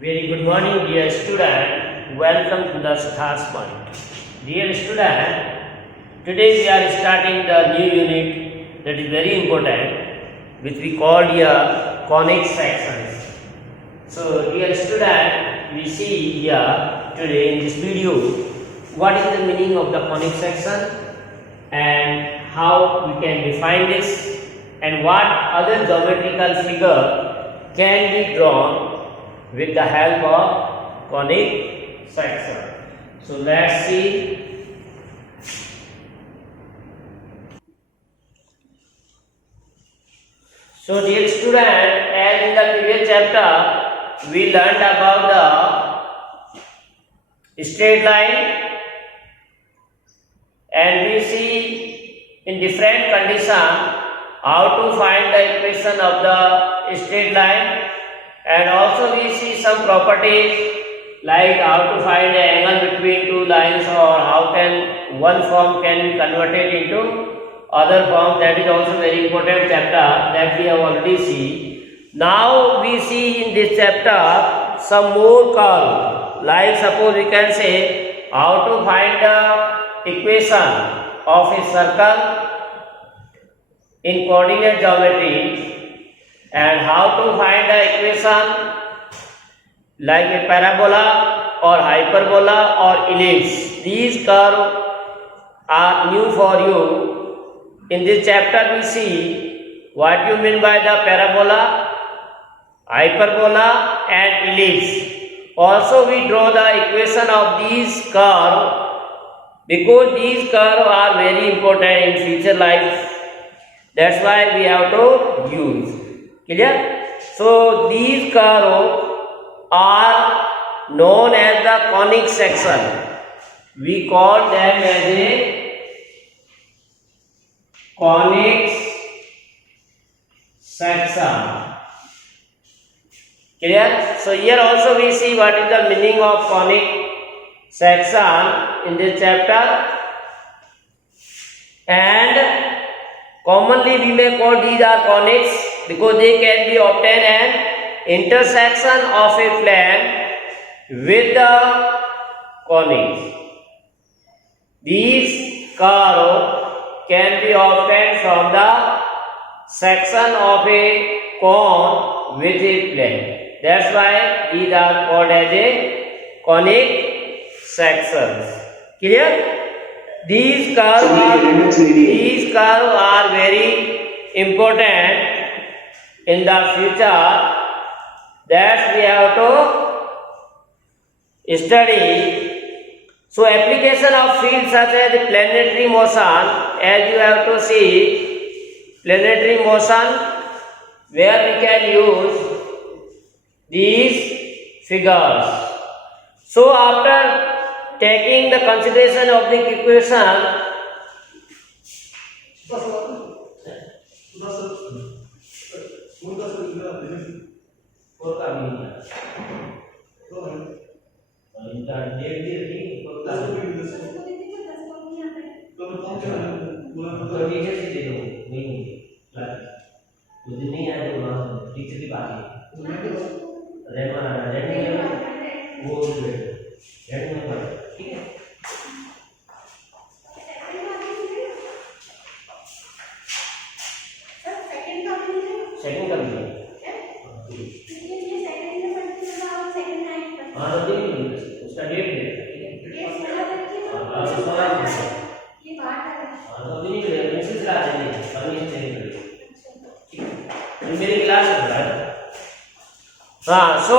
Very good morning, dear student. Welcome to the Siddharth Point. Dear student, today we are starting the new unit that is very important, which we call here conic sections. So, dear student, we see here today in this video what is the meaning of the conic section and how we can define this and what other geometrical figure can be drawn with the help of conic section. So let's see. So dear student, as in the previous chapter we learned about the straight line, and we see in different conditions how to find the equation of the straight line. And also we see some properties like how to find the angle between two lines, or how can one form can be converted into other form. That is also very important chapter that we have already seen. Now we see in this chapter some more curve, like suppose we can say how to find the equation of a circle in coordinate geometry, and how to find the equation like a parabola or hyperbola or ellipse. These curves are new for you. In this chapter we see what you mean by the parabola, hyperbola and ellipse. Also we draw the equation of these curves because these curves are very important in future life. That's why we have to use. Clear? So these curves are known as the conic section. We call them as a conic section. Clear? So here also we see what is the meaning of conic section in this chapter, and commonly we may call these are conics because they can be obtained an intersection of a plane with the conic. These curves can be obtained from the section of a cone with a plane. That's why these are called as a conic sections. Clear? These curves are very important in the future, that we have to study. So application of fields such as planetary motion, as you have to see planetary motion, where we can use these figures. So after taking the consideration of the equation, so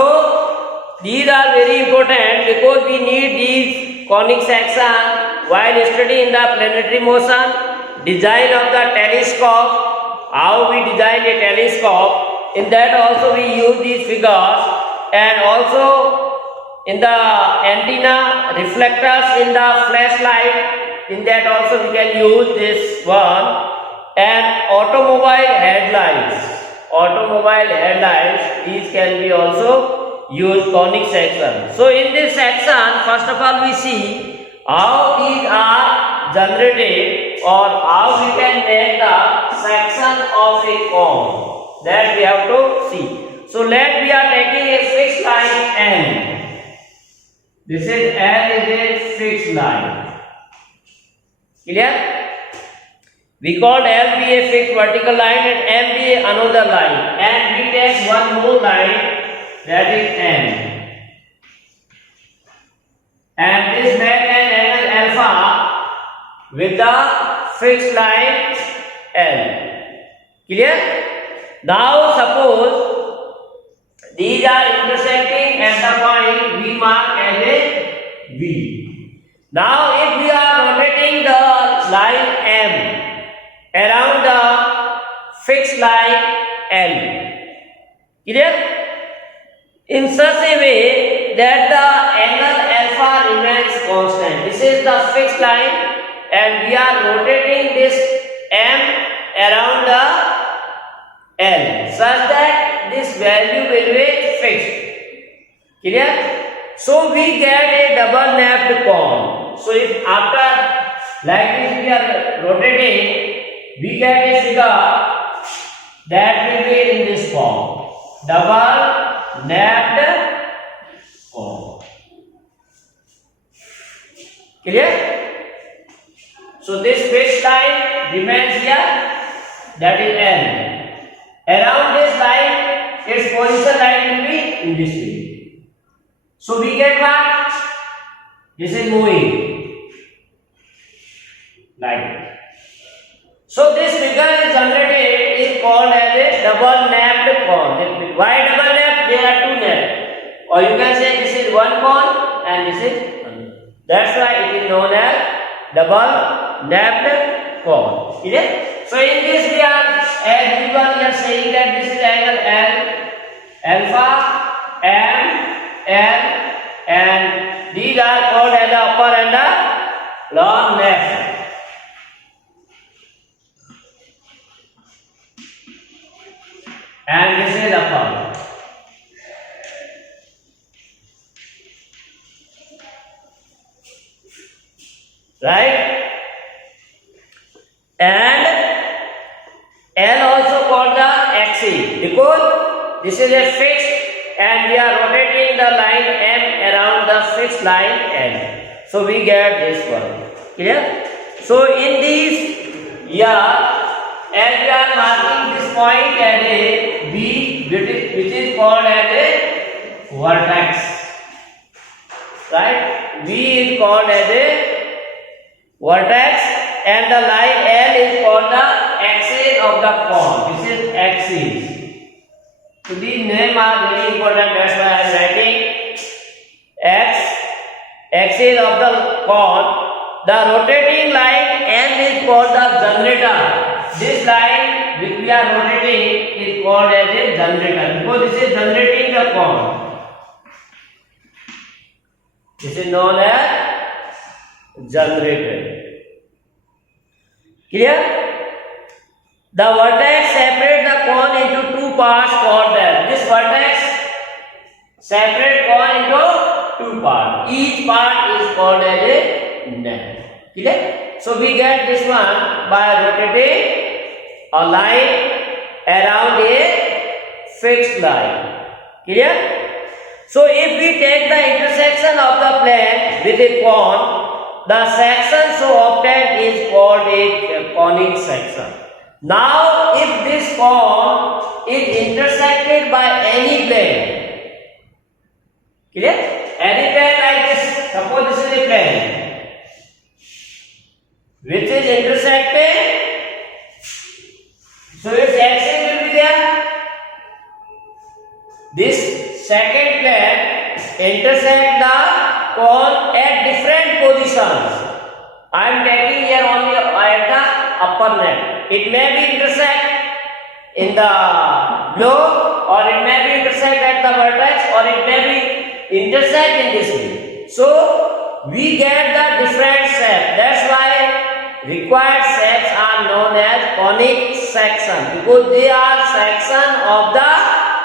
these are very important because we need these conic section while studying the planetary motion, design of the telescope, how we design a telescope. In that also we use these figures, and also in the antenna, reflectors in the flashlight, in that also we can use this one, and automobile headlights. These can be also used conic section. So in this section, first of all we see how these are generated, or how we can make the section of a cone. That we have to see. So let we are taking a fixed line N. This is N is a fixed line. Clear? We called L be a fixed vertical line and M be another line. And we take one more line, that is N. And this make an angle alpha with the fixed line L. Clear? Now suppose these are intersecting at the point we mark as a V. Now if we are rotating the line M around the fixed line L, clear? In such a way that the angle alpha remains constant. This is the fixed line and we are rotating this M around the L such that this value will be fixed. Clear? So we get a double napped cone. So if after like this we are rotating, we get a figure that will be in this form. Double napped cone. Clear? So this fixed line remains here, that is N. Around this line, its position line will be in this way. So we get what? This is moving like this. So this figure is generated is called as a double napped cone. Why double nap? There are two naps. Or you can say this is one cone and this is one. That's why it is known as double napped cone. Clear? So in this we are, as usual, we are saying that this is angle L, alpha, M, L, and these are called as the upper and the lower nap. And this is upper. Right? And L also called the axis because this is a fixed and we are rotating the line M around the fixed line L. So we get this one. Clear? So in these, as we are marking this point as a B, which is called as a vertex. Right? V is called as a vertex and the line L is called the axis of the cone. This is axis. So these names are very important. That's why I am writing axis of the cone. The rotating line N is called the generator. This line which we are rotating is called as a generator because this is generating the cone. This is known as generator. Clear? The vertex separates the cone into two parts called that. This vertex separates cone into two parts. Each part is called as a nap. Clear? So we get this one by rotating a line around a fixed line. Clear? So if we take the intersection of the plane with a cone, the section so obtained is called a conic section. Now if this cone is intersected by any plane, clear? Any plane like this, suppose this is a plane which is intersecting, so its axis will be there. This second plane intersect the cone at different positions. I am taking here only at the upper net. It may be intersect in the below, or it may be intersect at the vertex, or it may be intersect in this way. So we get the different shapes. That's why required shapes are known as conic section because they are section of the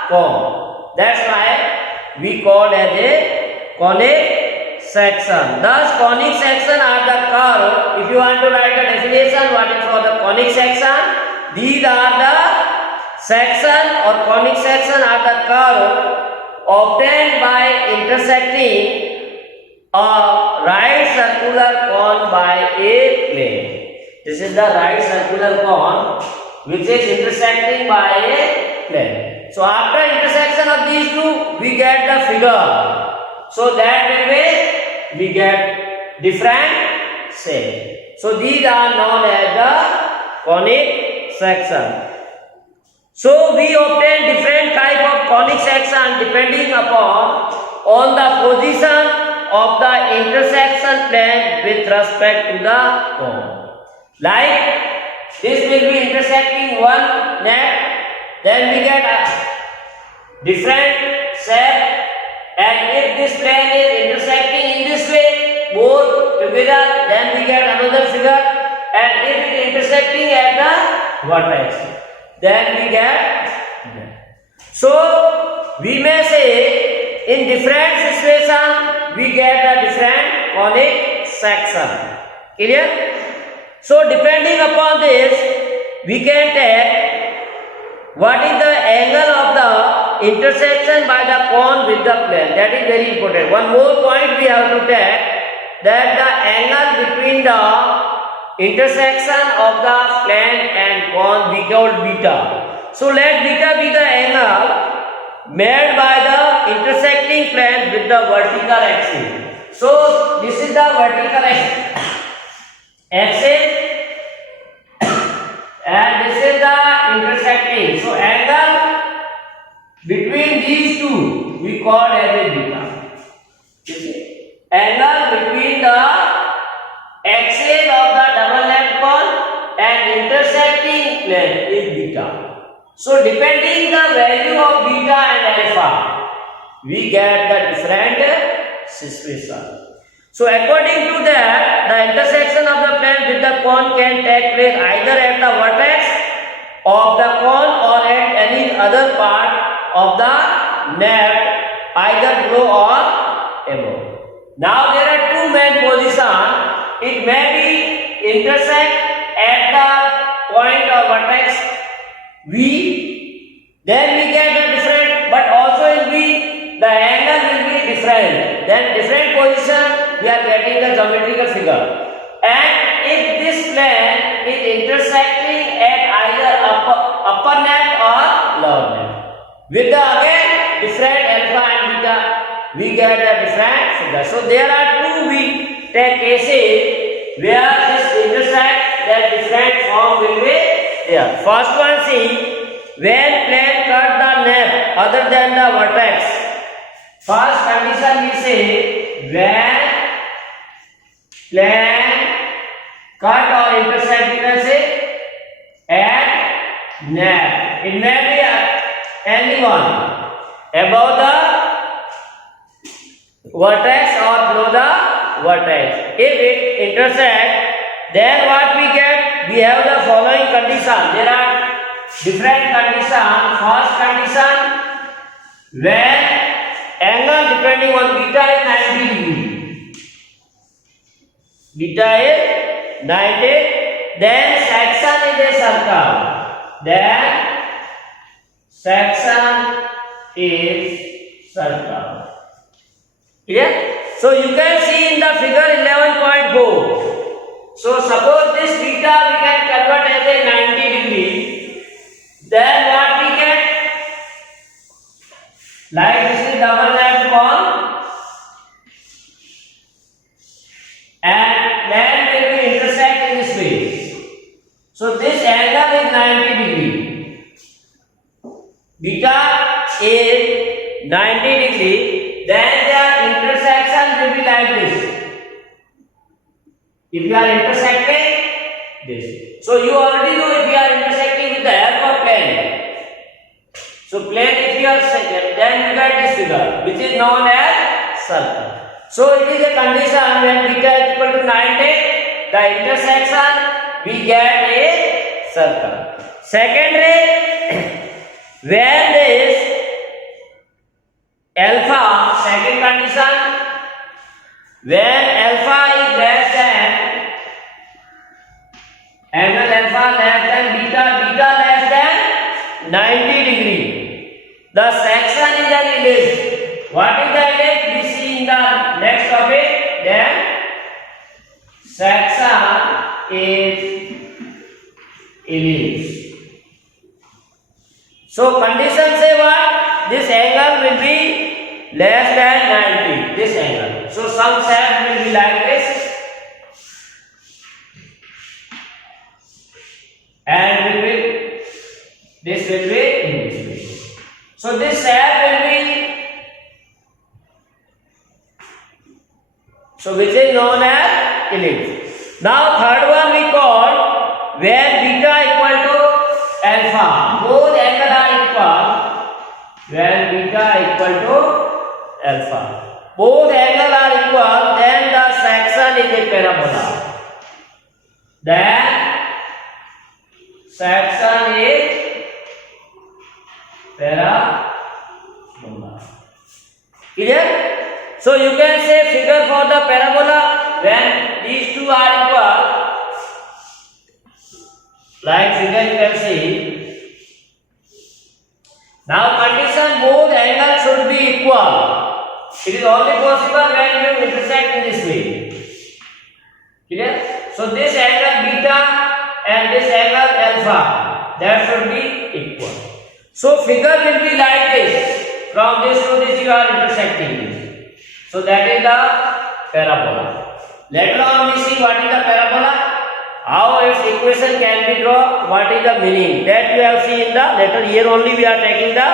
cone. That's why we call as a conic section. Thus, conic section are the curve. If you want to write a definition, what is for the conic section? These are the section or conic section are the curve obtained by intersecting a right circular cone by a plane. This is the right circular cone which is intersecting by a plane. So after intersection of these two, we get the figure. So that way we get different shape. So these are known as the conic section. So we obtain different type of conic section depending upon on the position of the intersection plane with respect to the cone. Like this will be intersecting one net, then we get a different shape, and if this plane is intersecting in this way both together, then we get another figure, and if it is intersecting at the vertex, then we get. So we may say in different situation we get a different conic section. Clear? So depending upon this, we can take what is the angle of the intersection by the cone with the plane. That is very important. One more point we have to take, that the angle between the intersection of the plane and cone we call beta. So let beta be the angle made by the intersecting plane with the vertical axis. So this is the vertical axis, and this is the intersecting. So angle between these two we call as a beta. Angle between the axis of the double length cone and intersecting plane is beta. So depending the value of beta and alpha, we get the different situation. So according to that, the intersection of the plane with the cone can take place either at the vertex of the cone or at any other part of the net, either below or above. Now there are two main positions. It may be intersect at the point or vertex V, then we get a different, but also in V the angle will be different. Then different position we are getting the geometrical figure. And if this plane is intersecting at either upper net or lower net, with the again different alpha and beta, we get a different figure. So there are two we take cases where this intersect, that different form will be there. First one, see, when plane cut the net other than the vertex. First condition we say when plane cut or intersect, we can say at net. It may be any one above the vertex or below the vertex. If it intersect, then what we get? We have the following condition. There are different conditions. First condition, when angle depending on beta is 90 degree. Beta is 90. Then section is a circle. Then section is circle. Clear? So you can see in the figure 11.4. So suppose this beta we can convert as a 90 degree. Then what we get? Like this is double length cone, and plane will be intersect in this way. So this angle is 90 degree. Beta is 90 degree. Then their intersection will be like this. If you are intersecting this, so you already know if you are intersecting with the help of plane. So plane if you are second, then you get this figure, which is known as circle. So it is a condition when beta is equal to 90, the intersection we get a circle. Secondly, when this alpha, second condition, when alpha is less than, angle alpha less than beta, beta less than 90 degree. The section is an ellipse. What is the ellipse? We see in the next topic. Then section is ellipse. So condition say what? This angle will be less than 90. This angle. So some shape will be like this. And this will be in this way. So this shape will be, so which is known as ellipse. Now third one we call when beta equal to alpha. Both angles are equal. When beta equal to alpha. Both angles are equal. Then the section is a parabola. Then section is parabola. Clear? So you can say figure for the parabola when these two are equal. Like figure you can see. Now condition both angles should be equal. It is only possible when you intersect in this way. Clear? So this angle beta and this angle alpha, that should be equal. So figure will be like this. From this to this you are intersecting. So that is the parabola. Later on we see what is the parabola, how its equation can be drawn, what is the meaning. That you have seen in the later. Here only we are taking the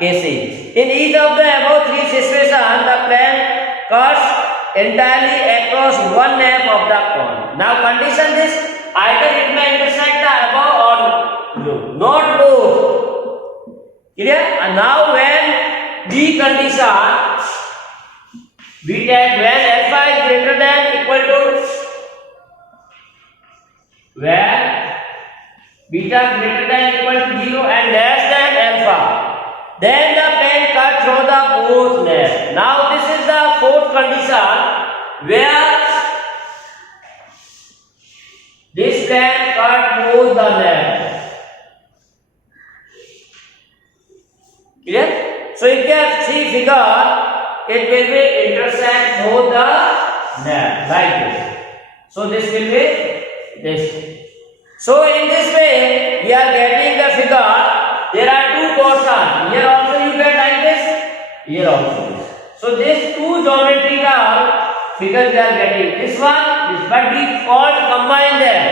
cases. In each of the above three situations, the plane cuts entirely across one half of the cone. Now condition this, either it may intersect the above or below, not both. Clear? And now when the condition we take when alpha is greater than equal to, when beta greater than equal to 0 and less than alpha, then the plane cut through the both length. Now this is the fourth condition where this plane cut both the length. Clear? So if you have see figure, it will be intersect both the length like this. So this will be this. So in this way we are getting the figure. There are two portions. Here also you get like this. Here also. So these two geometrical figures we are getting. This one, this, but we called combine them.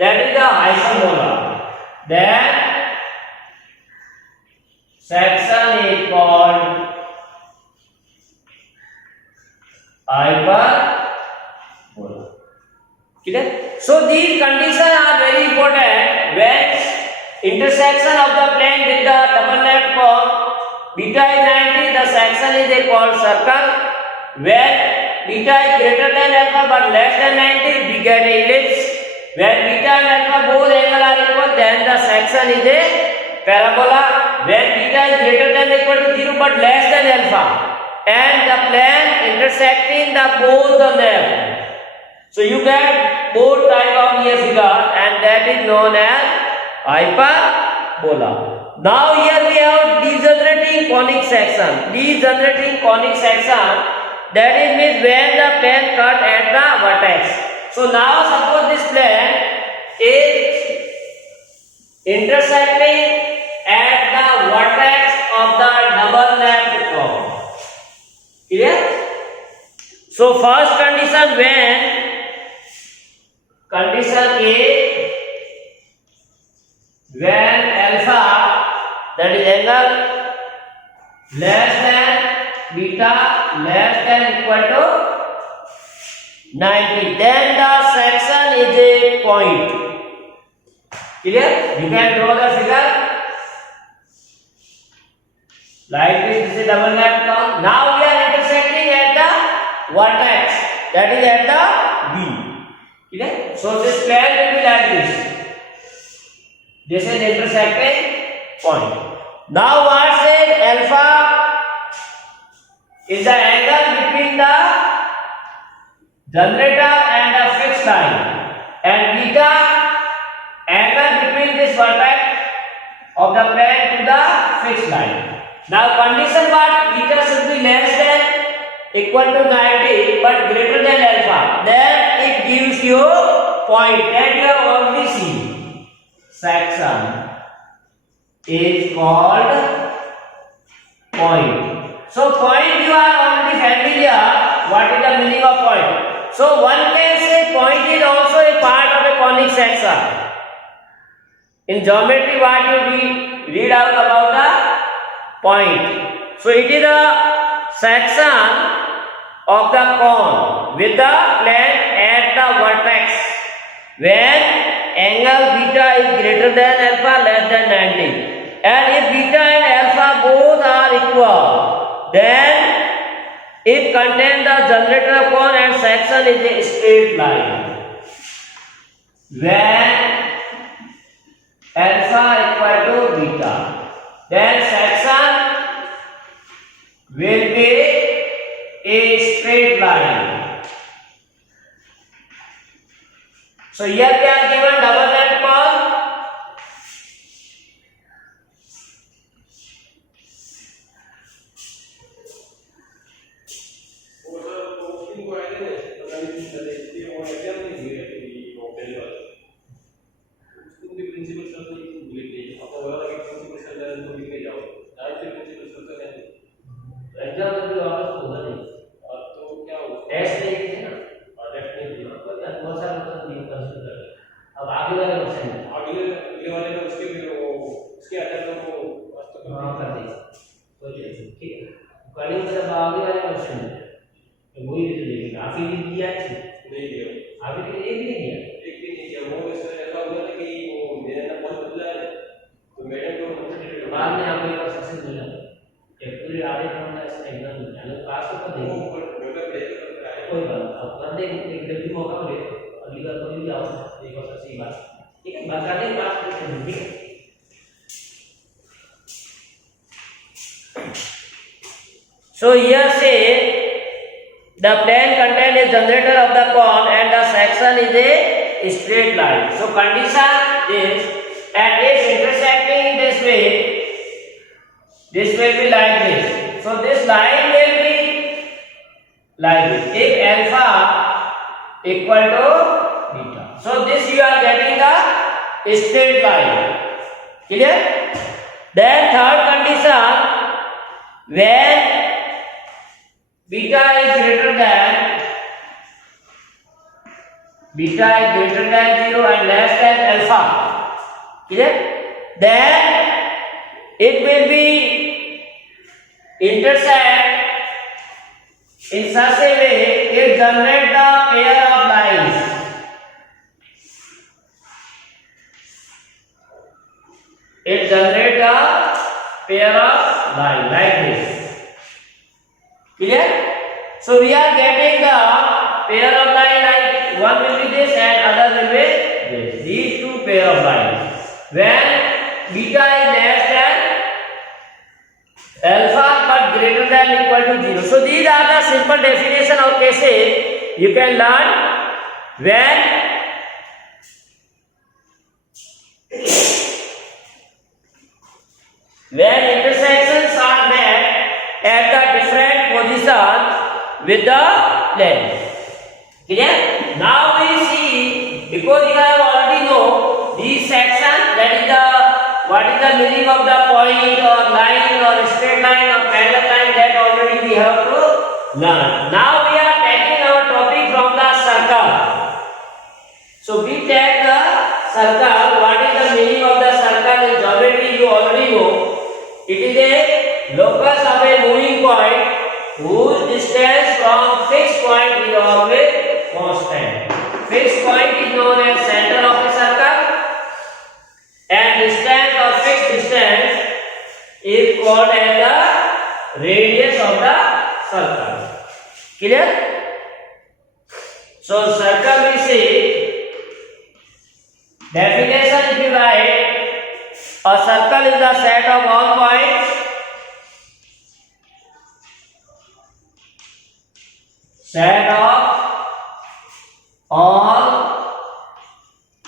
That is the hyperbola. Then section is called hyperbola. Clear? So these conditions are very important when intersection of the plane with the double left cone. Beta is 90, the section is called circle. When beta is greater than alpha but less than 90, we get an ellipse. When beta and alpha both angles are equal, then the section is a parabola. When beta is greater than equal to 0 but less than alpha, and the plane intersecting the both the left. So you get both type of here figure, and that is known as hyperbola. Now here we have degenerating conic section. Degenerating conic section, that is means when the plane cut at the vertex. So now suppose this plane is intersecting at the vertex of the double left cone. Clear? So first condition, when condition A, when alpha, that is angle less than beta less than equal to 90, then the section is a point. Clear? You can draw the figure like this. This is double left cone. Now we are intersecting at the vertex, that is at the B. Clear? So this plane will be like this. This is intersecting point. Now what said alpha is the angle between the generator and the fixed line, and beta angle between this vertex of the plane fixed line. Now condition what? Beta should be less than equal to 90 but greater than alpha. Then it gives you point that you have already seen. Section is called point. So point you are already familiar. What is the meaning of point? So one can say point is also a part of a conic section. In geometry, what you read out about the point. So it is a section of the cone with the plane at the vertex when angle beta is greater than alpha less than 90. And if beta and alpha both are equal, then it contains the generator of cone and section is a straight line. When alpha equal to beta, then section will be a straight line. So here we are given double line cone. अब आगे वाले question में आगे वाले में उसके attack को हाँ कर दी तो ठीक है कॉलिंग पर आगे वाले क्वेश्चन में तो वही भी तो देखेंगे आगे भी दिया है नहीं दिया आगे भी एक भी नहीं दिया वो ऐसा हुआ था कि वो मेरा ना बहुत बदला है तो मैंने तो बाद में आपको एक सक्सेस मिला एक्चुअली आगे हमने इसका एग्जाम दिया है पास तो कर देंगे कोई बात अब कर देंगे एक जल्दी मौका मिले अगली बार कोई भी आओ एक और सही बात ठीक है बात करते हैं बात करते हैं ठीक है so here say the plane contains a generator of the cone and the section is a straight line. So condition is at its intersecting this will be like this. So this line will be like this if alpha equal to beta. So this you are getting a straight line. Clear? Then third condition, when beta is greater than 0 and less than alpha. Clear? Then it will be intersect in such a way it generate the pair of lines. It generate a pair of lines like this. Clear? So we are getting the pair of lines like one will be this and other will be this. These two pair of lines. When beta is less than alpha but greater than equal to 0. So these are the simple definition of cases you can learn when intersections are met at the different positions with the plane. Clear? Now we see, because you have already know these sections, that is what is the meaning of the point or line or straight line or parallel line, that already we have to learn. Now we are taking our topic from the circle. So we take the circle. What is the meaning of the circle in geometry? You already know. It is a locus of a moving point whose distance from fixed point is always constant. Fixed point is known as center of a circle and distance or fixed distance is called as the radius of the circle. Clear? So circle we see definition if you write a circle is the set of all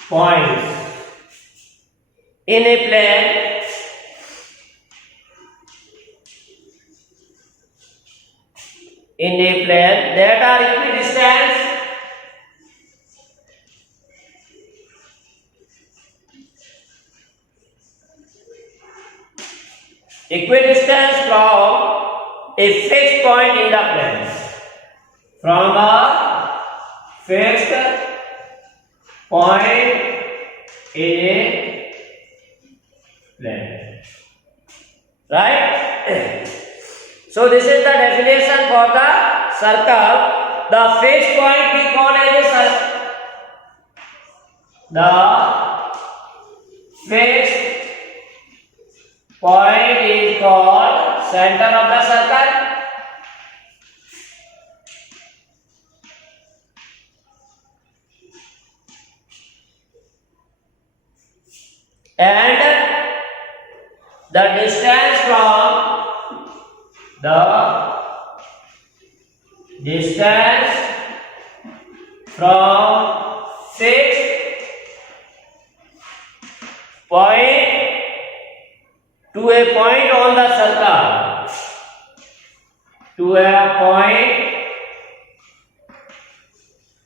points in a plane in a plane that are equidistant from a fixed point in the plane. From a fixed point in a plane. Right? So this is the definition for the circle. The fixed point we call as a circle. The fixed point is called center of the circle. And the distance from fixed point to a point on the circle, to a point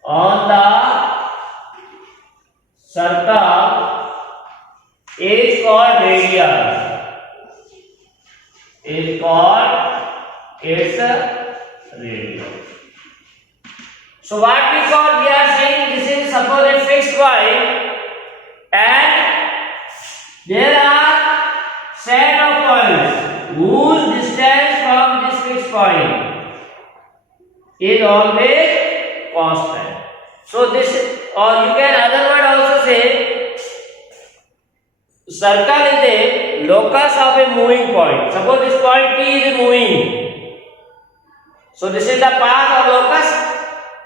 on the circle is called radius. Is called its radius. So what we call, we are saying this is suppose a fixed point and there are set of points whose distance from this fixed point is always constant. So this, or you can other word also say, circle is a locus of a moving point. Suppose this point P is moving. So this is the path or locus,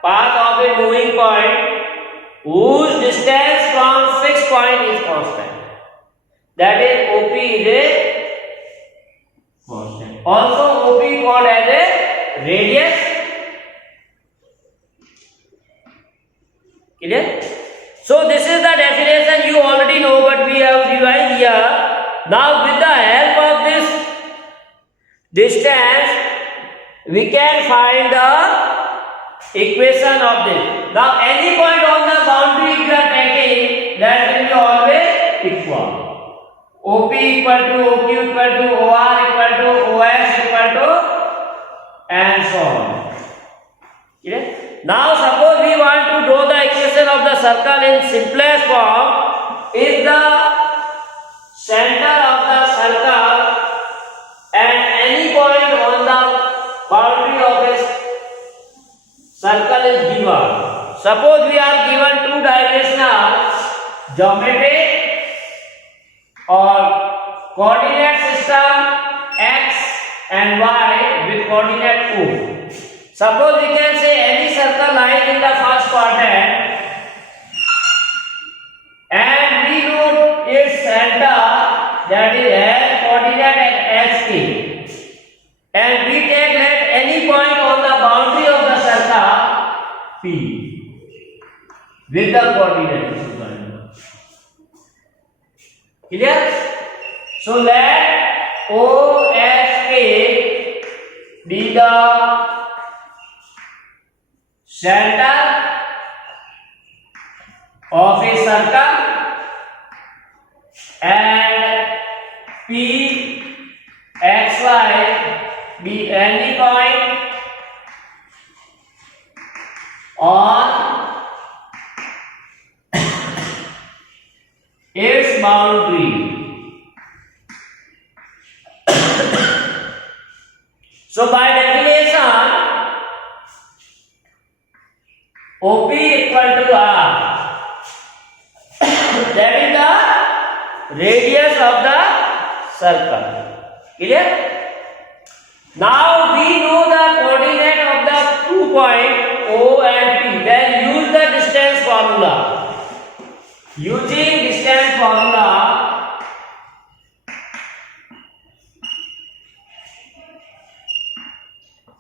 path of a moving point whose distance from fixed point is constant. That is OP is a constant. Also OP called as a radius. Clear? So this is the definition you already know, but we have revised here. Now with the help of this distance, we can find the equation of this. Now any point on the boundary we are taking, that will be always equal. OP equal to OQ equal to OR equal to OS equal to and so on. Okay? Now suppose we want to draw the equation of the circle in simplest form. If the center of the circle and any point on the boundary of a circle is given. Suppose we are given two-dimensional geometry or coordinate system x and y with coordinate o. Suppose we can say any circle lying in the first quadrant and we know its center, that is as coordinate at sk, and we take let any point on the boundary of the circle p with the coordinate system. Clear? So let OSK be the center of a circle and P XY be any point on its boundary. So by definition, OP equal to R. That is the radius of the circle. Clear? Now we know the coordinate of the 2 points O and P. Then use the distance formula. Using distance formula,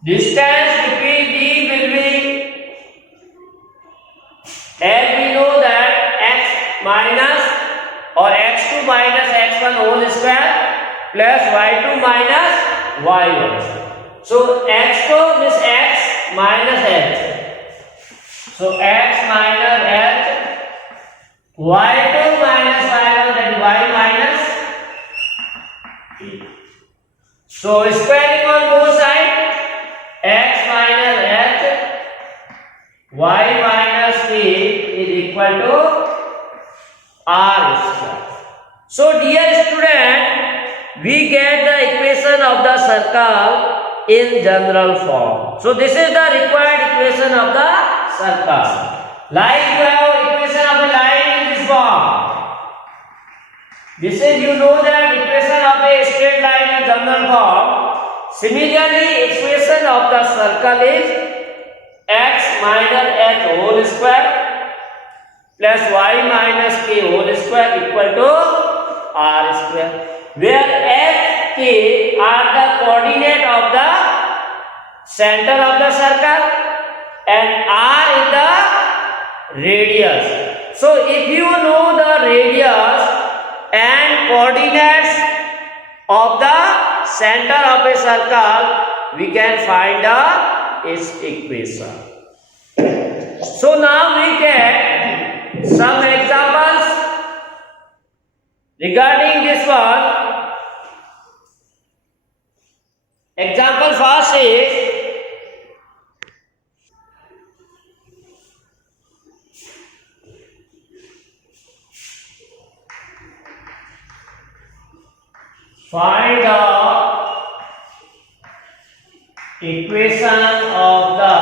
distance between D will be, as we know that x minus or x2 minus x1 whole square plus y2 minus y1. So x2 means x minus h. So x minus h, y2 minus y1, that is y minus p. So squaring on both sides, x minus h, y minus p is equal to r square. So dear student, we get the equation of the circle in general form. So this is the required equation of the circle. Like you have equation of a line in this form. This is, you know that equation of a straight line in general form. Similarly, equation of the circle is x minus h whole square plus y minus k whole square equal to r square, where h, k are the coordinate of the center of the circle and r is the radius. So if you know the radius and coordinates of the center of a circle, we can find its equation. So now we get some examples regarding this one. Example first is find the equation of the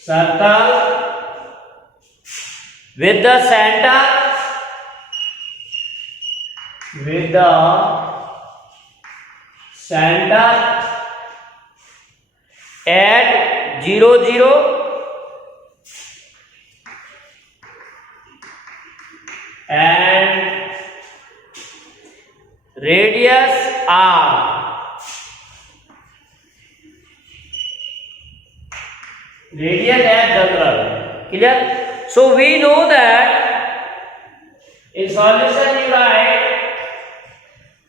circle with the center at 0, 0 and radius r. Radius as general. Clear? So we know that in solution you write,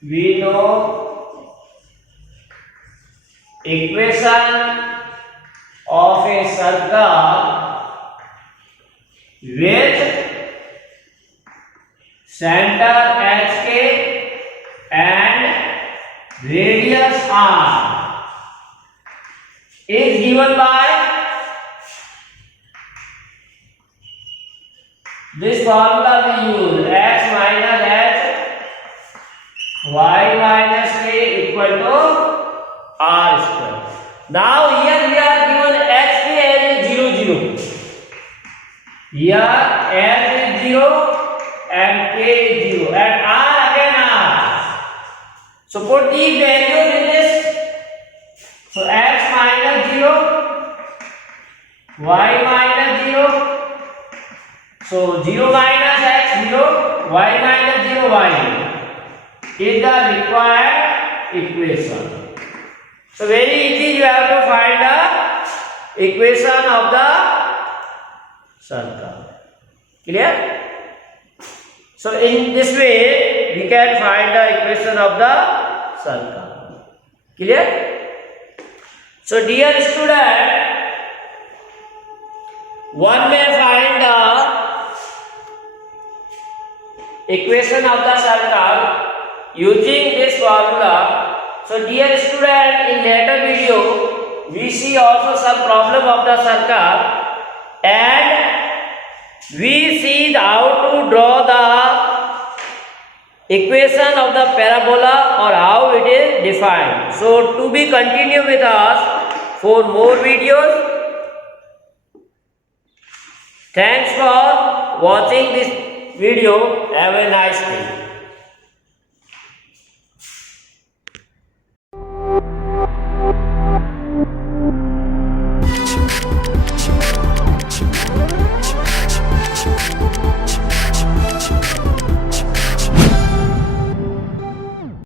we know equation of a circle with center hk and radius r is given by this formula we use, x minus h, y minus k equal to r square. Now here we are given hk as 0, 0. Here h is 0 and k is 0 and r again r. So put the value in this. So x minus 0, y minus 0. So 0 minus x 0, y minus 0 y is the required equation. So very easy, you have to find the equation of the circle. Clear? So in this way we can find the equation of the circle. Clear? So dear student, one may find the equation of the circle using this formula. So dear student, in later video we see also some problem of the circle and we see how to draw the equation of the parabola or how it is defined. So to be continued with us for more videos. Thanks for watching this video. Have a nice day.